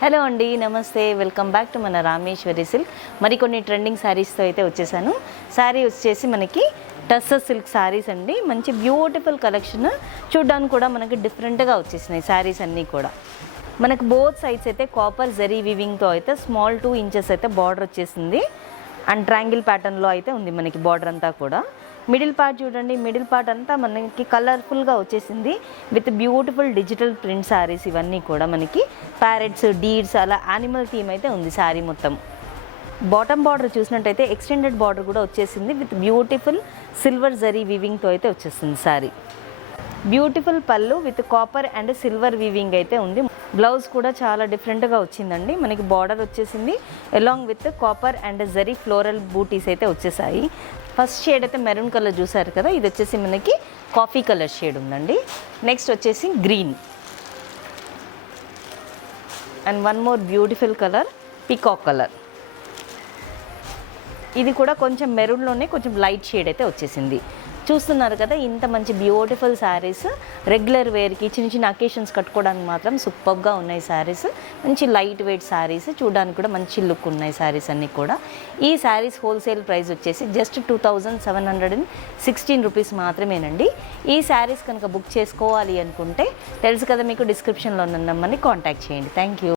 Hello అండి, నమస్తే. Welcome back to మన రామేశ్వరి సిల్క్. మరికొన్ని ట్రెండింగ్ శారీస్తో అయితే వచ్చేసాను. శారీ వచ్చేసి మనకి టస్సర్ సిల్క్ శారీస్ అండి. మంచి బ్యూటిఫుల్ కలెక్షన్, చూడ్డానికి కూడా మనకి డిఫరెంట్గా వచ్చేసినాయి శారీస్ అన్నీ కూడా. మనకు బోత్ సైడ్స్ అయితే కాపర్ జరీ వీవింగ్తో అయితే స్మాల్ 2 ఇంచెస్ అయితే బార్డర్ వచ్చేసింది. అండ్ ట్రయాంగిల్ ప్యాటర్న్లో అయితే ఉంది మనకి బార్డర్ అంతా కూడా. మిడిల్ పార్ట్ చూడండి, మిడిల్ పార్ట్ అంతా మనకి కలర్ఫుల్గా వచ్చేసింది with beautiful digital print saris. ఇవన్నీ కూడా మనకి ప్యారెట్స్, డీడ్స్ అలా యానిమల్ థీమ్ అయితే ఉంది శారీ మొత్తం. బాటమ్ బార్డర్ చూసినట్టయితే ఎక్స్టెండెడ్ బార్డర్ కూడా వచ్చేసింది విత్ బ్యూటిఫుల్ సిల్వర్ జరీ వీవింగ్తో అయితే వచ్చేసింది శారీ. బ్యూటిఫుల్ పళ్ళు with copper and silver weaving అయితే ఉంది. బ్లౌజ్ కూడా చాలా డిఫరెంట్గా వచ్చిందండి. మనకి బార్డర్ వచ్చేసింది along with copper and zari floral బూటీస్ అయితే వచ్చేసాయి. ఫస్ట్ షేడ్ అయితే మెరూన్ కలర్ చూసారు కదా, ఇది వచ్చేసి మనకి కాఫీ కలర్ షేడ్ ఉందండి. నెక్స్ట్ వచ్చేసి green and one more beautiful colour peacock colour. ఇది కూడా కొంచెం మెరూన్లోనే కొంచెం లైట్ షేడ్ అయితే వచ్చేసింది. చూస్తున్నారు కదా, ఇంత మంచి బ్యూటిఫుల్ శారీస్ రెగ్యులర్ వేర్కి చిన్న చిన్న అకేషన్స్ కట్టుకోవడానికి మాత్రం సూపర్గా ఉన్నాయి శారీస్. మంచి లైట్ వెయిట్ శారీస్, చూడడానికి కూడా మంచి లుక్ ఉన్నాయి శారీస్ అన్నీ కూడా. ఈ శారీస్ హోల్సేల్ ప్రైస్ వచ్చేసి జస్ట్ 2716 రూపీస్ మాత్రమేనండి. ఈ శారీస్ కనుక బుక్ చేసుకోవాలి అనుకుంటే తెలుసు కదా మీకు, డిస్క్రిప్షన్లో ఉన్న నెంబర్ని కాంటాక్ట్ చేయండి. Thank you.